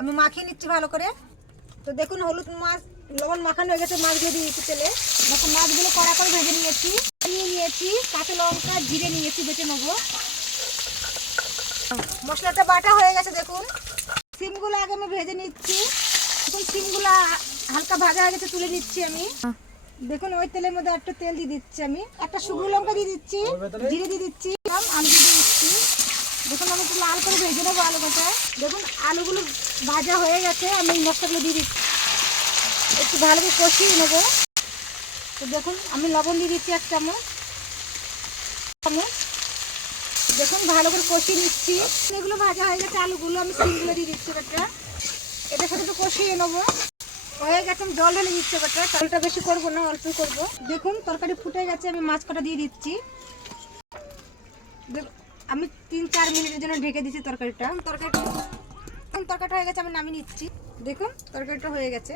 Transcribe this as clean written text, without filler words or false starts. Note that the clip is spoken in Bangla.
আমি মাখিয়ে নিচ্ছি ভালো করে। তো দেখুন হলুদ মাছ লবণ মাখানো হয়ে গেছে, মাছগুলো দিয়ে দিচ্ছি তেলে। দেখুন মাছগুলো কড়া করে ভেজে নিয়েছি। নিয়েছি কাঁচা লঙ্কা জিরে নিয়েছি, বেটে নেবো। মশলাটা বাটা হয়ে গেছে। দেখুন সিমগুলো আগে আমি ভেজে নিচ্ছি। দেখুন সিমগুলো হালকা ভাজা হয়ে গেছে, তুলে নিচ্ছি আমি। দেখুন ওই তেলের মধ্যে একটা তেল দিয়ে দিচ্ছি আমি, একটা শুকনো লঙ্কা দিয়ে দিচ্ছি, জিরে দিয়ে দিচ্ছি, আলু দিয়ে দিচ্ছি। দেখুন আমি একটু লাল করে ভেজে নেবো আলুটা। দেখুন আলুগুলো ভাজা হয়ে গেছে, আমি এই মশলাগুলো দিয়ে দিচ্ছি, একটু ভালো করে কষিয়ে নেবো। তো দেখুন আমি লবণ দিয়ে দিচ্ছি 1 চামচ। দেখুন ভালো করে কষিয়ে নিচ্ছি। এগুলো ভাজা হয়ে গেছে, আলুগুলো আমি সিমগুলো দিয়ে দিচ্ছি এবারটা। এটার সাথে একটু কষিয়ে নেবো। হয়ে গেছে, আমি জল ঢেলে দিচ্ছি এবারটা। জলটা বেশি করবো না, অল্পই করবো। দেখুন তরকারি ফুটে গেছে, আমি মাছ কটা দিয়ে দিচ্ছি। আমি 3-4 মিনিটের জন্য ঢেকে দিচ্ছি তরকারিটা। তরকারিটা হয়ে গেছে, আমি নামিয়ে নিচ্ছি। দেখুন তরকারিটা হয়ে গেছে।